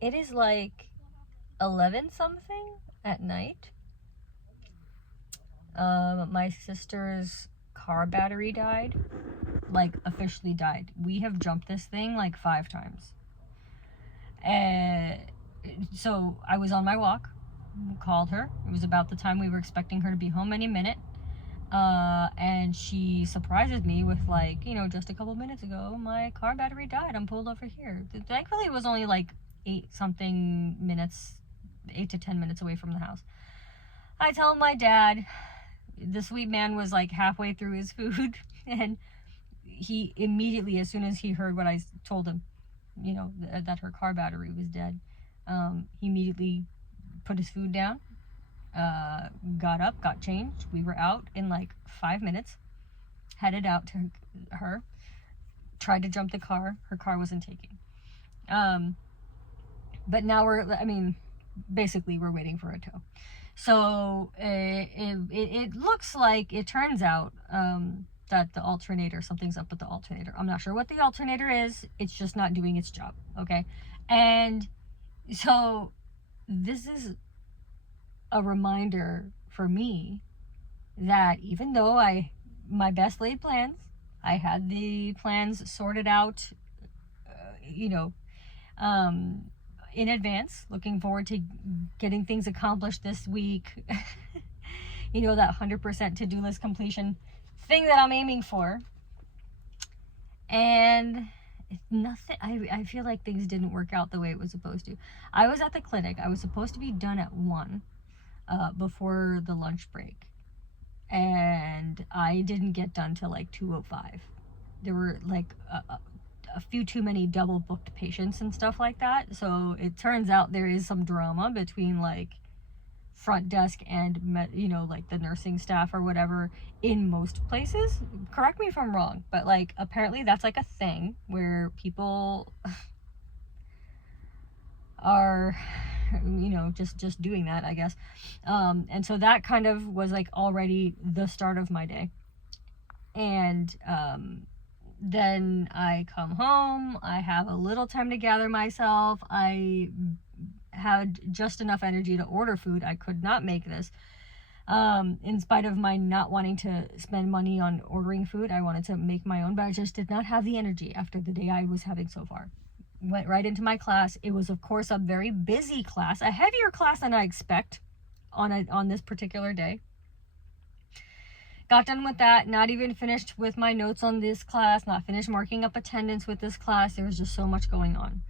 It is like 11 something at night. My sister's car battery died. Like, officially died. We have jumped this thing like 5 times. And so I was on my walk, called her. It was about the time we were expecting her to be home any minute. And she surprises me with, like, just a couple minutes ago, my car battery died. I'm pulled over here. Thankfully, it was only like 8 to 10 minutes away from the house. I tell my dad. The sweet man was like halfway through his food, and he immediately, as soon as he heard what I told him, that her car battery was dead, he immediately put his food down, got up, got changed. We were out in like 5 minutes, headed out to her, tried to jump the car. Her car wasn't taking. But now basically we're waiting for a tow. So it looks like, it turns out, that the alternator, something's up with the alternator. I'm not sure what the alternator is. It's just not doing its job. Okay. And so this is a reminder for me that even though my best laid plans, I had the plans sorted out, in advance, looking forward to getting things accomplished this week. That 100% to-do list completion thing that I'm aiming for. And nothing, I feel like things didn't work out the way it was supposed to. I was at the clinic. I was supposed to be done at 1 before the lunch break. And I didn't get done till like 2:05. There were like a few too many double booked patients and stuff like that. So it turns out there is some drama between like front desk and like the nursing staff or whatever in most places. Correct me if I'm wrong, but like apparently that's like a thing where people are just doing that, I guess. And so that kind of was like already the start of my day. And then I come home, I have a little time to gather myself. I had just enough energy to order food. I could not make this. In spite of my not wanting to spend money on ordering food, I wanted to make my own, but I just did not have the energy after the day I was having so far. Went right into my class. It was, of course, a very busy class, a heavier class than I expect on this particular day. Got done with that, not even finished with my notes on this class, not finished marking up attendance with this class. There was just so much going on.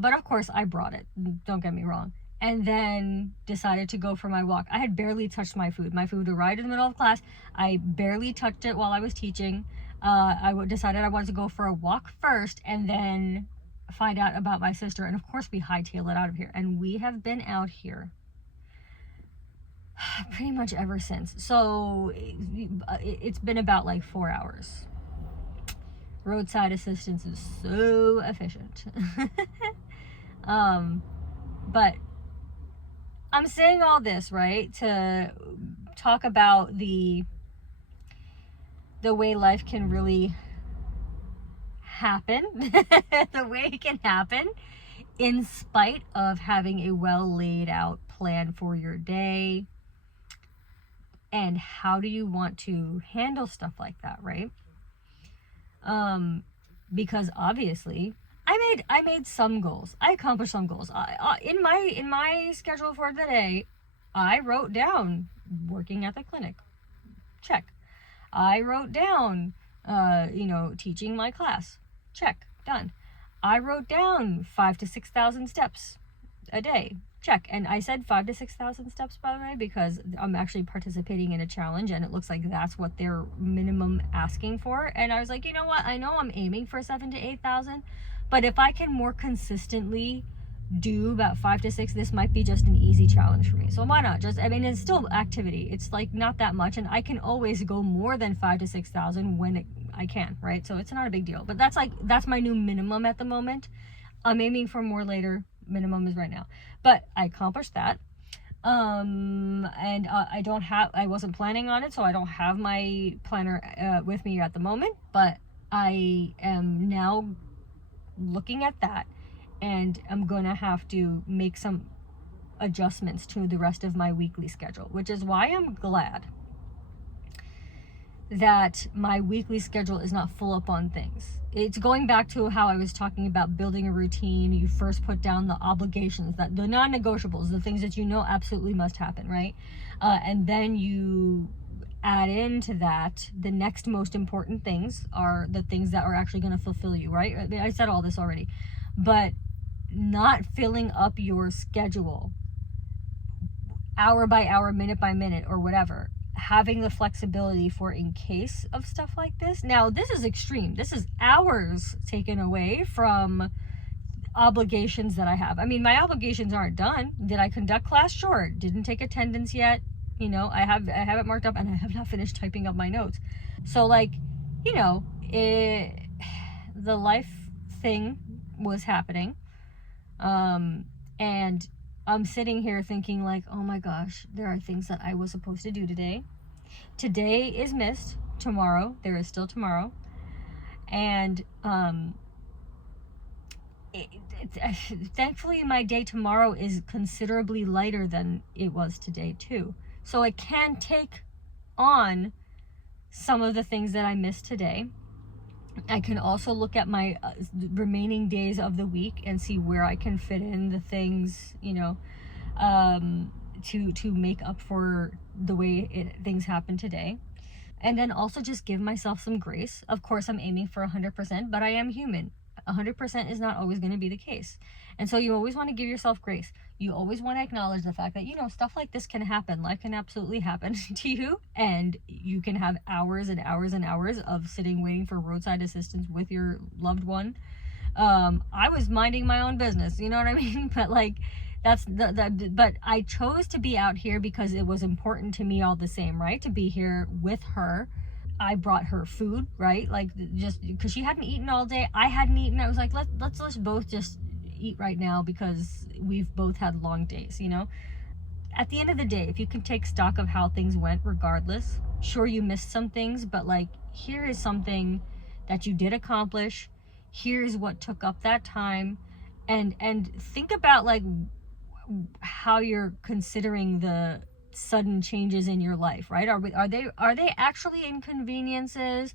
But of course I brought it, don't get me wrong. And then decided to go for my walk. I had barely touched my food. My food arrived in the middle of class. I barely touched it while I was teaching. I decided I wanted to go for a walk first and then find out about my sister. And of course we hightailed it out of here. And we have been out here pretty much ever since. So it's been about like 4 hours. Roadside assistance is so efficient. But I'm saying all this, right, to talk about the way life can really happen, the way it can happen in spite of having a well laid out plan for your day. And how do you want to handle stuff like that, right? Because obviously I made some goals. I accomplished some goals. In my schedule for the day, I wrote down working at the clinic. Check. I wrote down teaching my class. Check. Done. I wrote down 5,000 to 6,000 steps a day. Check. And I said 5,000 to 6,000 steps, by the way, because I'm actually participating in a challenge and it looks like that's what they're minimum asking for. And I was like, you know what? I know I'm aiming for 7,000 to 8,000, but if I can more consistently do about 5 to 6, this might be just an easy challenge for me. So why not? It's still activity. It's like not that much, and I can always go more than 5,000 to 6,000 when I can, right? So it's not a big deal. But that's my new minimum at the moment. I'm aiming for more later. Minimum is right now, but I accomplished that. And I wasn't planning on it, so I don't have my planner with me at the moment, but I am now looking at that and I'm gonna have to make some adjustments to the rest of my weekly schedule, which is why I'm glad that my weekly schedule is not full up on things. It's going back to how I was talking about building a routine. You first put down the obligations, that the non-negotiables, the things that you know absolutely must happen, right? And then you add into that the next most important things are the things that are actually going to fulfill you, right? I mean, I said all this already, but not filling up your schedule hour by hour, minute by minute, or whatever, having the flexibility for in case of stuff like this. Now, this is extreme. This is hours taken away from obligations that I have. I mean, my obligations aren't done. Did I conduct class? Sure. Didn't take attendance yet. You know, I have it marked up, and I have not finished typing up my notes. So, like, you know, the life thing was happening. And I'm sitting here thinking, like, oh my gosh, there are things that I was supposed to do today. Today is missed. Tomorrow, there is still tomorrow. And thankfully, my day tomorrow is considerably lighter than it was today, too. So I can take on some of the things that I missed today. I can also look at my remaining days of the week and see where I can fit in the things, you know, to make up for the way things happen today. And then also just give myself some grace. Of course, I'm aiming for 100%, but I am human. 100% is not always going to be the case. And so you always want to give yourself grace. You always want to acknowledge the fact that, you know, stuff like this can happen. Life can absolutely happen to you. And you can have hours and hours and hours of sitting waiting for roadside assistance with your loved one. I was minding my own business, you know what I mean? But like, but I chose to be out here because it was important to me all the same, right? To be here with her. I brought her food, right? Like, just because she hadn't eaten all day, I hadn't eaten. I was like, let's both just eat right now because we've both had long days, you know? At the end of the day, if you can take stock of how things went regardless, sure, you missed some things, but like, here is something that you did accomplish. Here's what took up that time. And think about like how you're considering the sudden changes in your life, right? Are they actually inconveniences,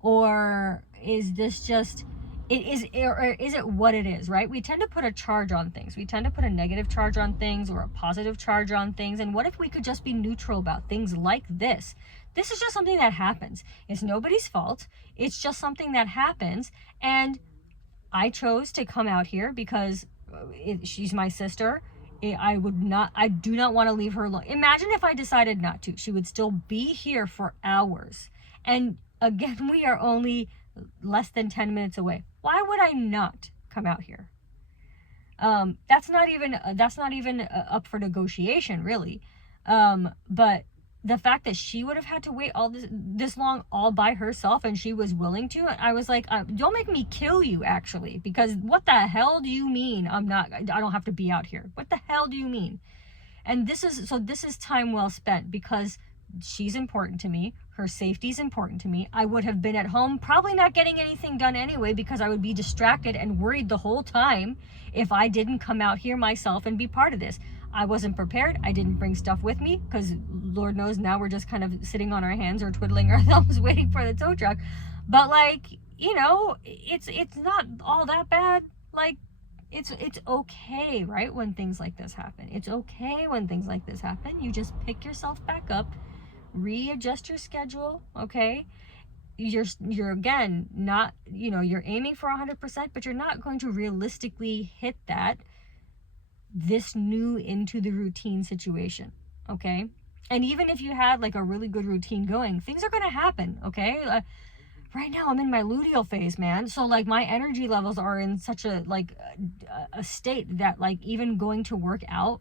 or is this just or is it what it is, right? We tend to put a charge on things. We tend to put a negative charge on things or a positive charge on things. And what if we could just be neutral about things like this? This is just something that happens. It's nobody's fault. It's just something that happens. And I chose to come out here because she's my sister. I do not want to leave her alone. Imagine if I decided not to. She would still be here for hours. And again, we are only less than 10 minutes away. Why would I not come out here? That's not even up for negotiation, really. But the fact that she would have had to wait all this long all by herself, and she was willing to, I was like, don't make me kill you, actually, because what the hell do you mean I don't have to be out here? What the hell do you mean? And this is time well spent, because she's important to me. Her safety is important to me. I would have been at home probably not getting anything done anyway, because I would be distracted and worried the whole time if I didn't come out here myself and be part of this. I wasn't prepared. I didn't bring stuff with me because Lord knows now we're just kind of sitting on our hands or twiddling our thumbs waiting for the tow truck. But like, you know, it's not all that bad. Like, it's okay, right? When things like this happen. It's okay when things like this happen. You just pick yourself back up, readjust your schedule, okay? You're again not, you know, you're aiming for 100%, but you're not going to realistically hit that this new into the routine situation, okay? And even if you had like a really good routine going, things are going to happen, okay? Right now I'm in my luteal phase, man. So like my energy levels are in such a like a state that like even going to work out,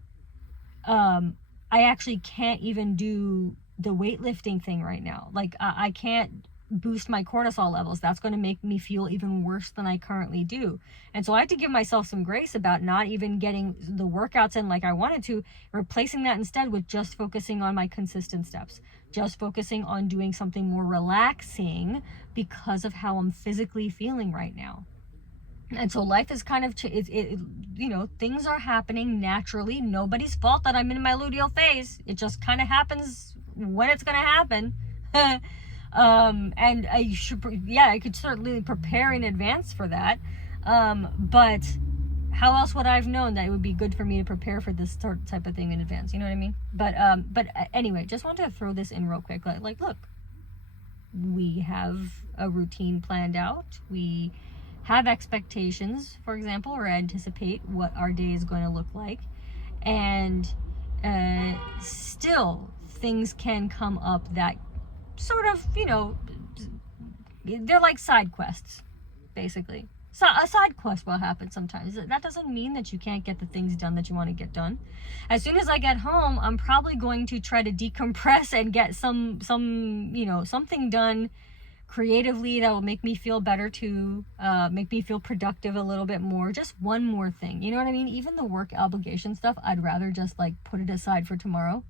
I actually can't even do the weightlifting thing right now. Like I can't boost my cortisol levels. That's going to make me feel even worse than I currently do. And so I had to give myself some grace about not even getting the workouts in like I wanted to, replacing that instead with just focusing on my consistent steps, just focusing on doing something more relaxing because of how I'm physically feeling right now. And so life is kind of, you know, things are happening naturally. Nobody's fault that I'm in my luteal phase. It just kind of happens when it's going to happen. And I could certainly prepare in advance for that. But how else would I have known that it would be good for me to prepare for this type of thing in advance? You know what I mean? But anyway, just wanted to throw this in real quick. Like, look, we have a routine planned out. We have expectations, for example, or anticipate what our day is going to look like. And still, things can come up that sort of, you know, they're like side quests, basically. So a side quest will happen sometimes. That doesn't mean that you can't get the things done that you want to get done. As soon as I get home, I'm probably going to try to decompress and get some you know, something done creatively that will make me feel better, to make me feel productive a little bit more. Just one more thing, you know what I mean? Even the work obligation stuff, I'd rather just like put it aside for tomorrow.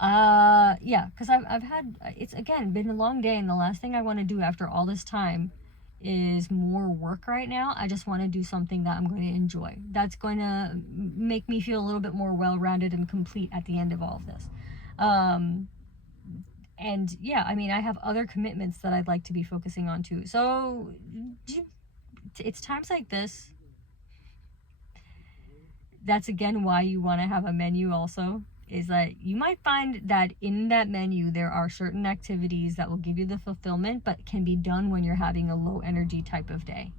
Yeah, because I've had, it's again been a long day, and the last thing I want to do after all this time is more work right now. I just want to do something that I'm going to enjoy, that's going to make me feel a little bit more well-rounded and complete at the end of all of this. And yeah, I mean, I have other commitments that I'd like to be focusing on too. So it's times like this, that's again why you want to have a menu also, is that you might find that in that menu there are certain activities that will give you the fulfillment, but can be done when you're having a low energy type of day,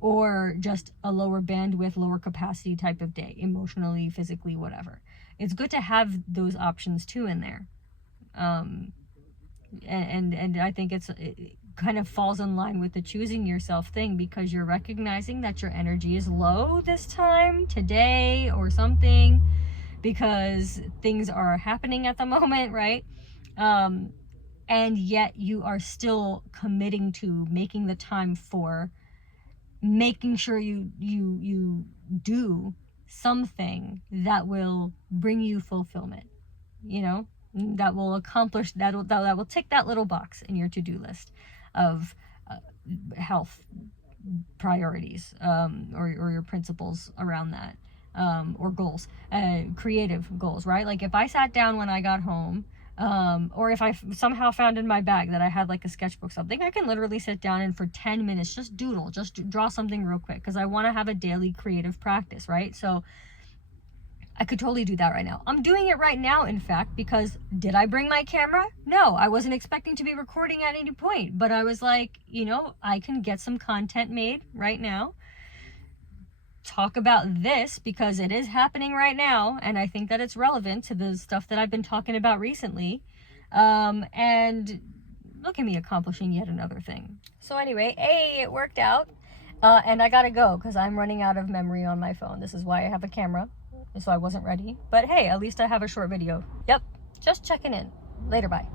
or just a lower bandwidth, lower capacity type of day, emotionally, physically, whatever. It's good to have those options too in there. And I think it kind of falls in line with the choosing yourself thing, because you're recognizing that your energy is low this time, today, or something, because things are happening at the moment, right? And yet you are still committing to making the time for making sure you do something that will bring you fulfillment, you know, that will accomplish, that will tick that little box in your to-do list of health priorities, or your principles around that. Or goals, creative goals, right? Like if I sat down when I got home, or if I somehow found in my bag that I had like a sketchbook, something, I can literally sit down and for 10 minutes just doodle, just draw something real quick, because I want to have a daily creative practice, right? So I could totally do that right now. I'm doing it right now, in fact, because did I bring my camera? No, I wasn't expecting to be recording at any point, but I was like, you know, I can get some content made right now, talk about this because it is happening right now, and I think that it's relevant to the stuff that I've been talking about recently. And look at me accomplishing yet another thing. So anyway, it worked out, and I gotta go because I'm running out of memory on my phone. This is why I have a camera, so I wasn't ready. But hey, at least I have a short video. Yep, just checking in. Later, bye.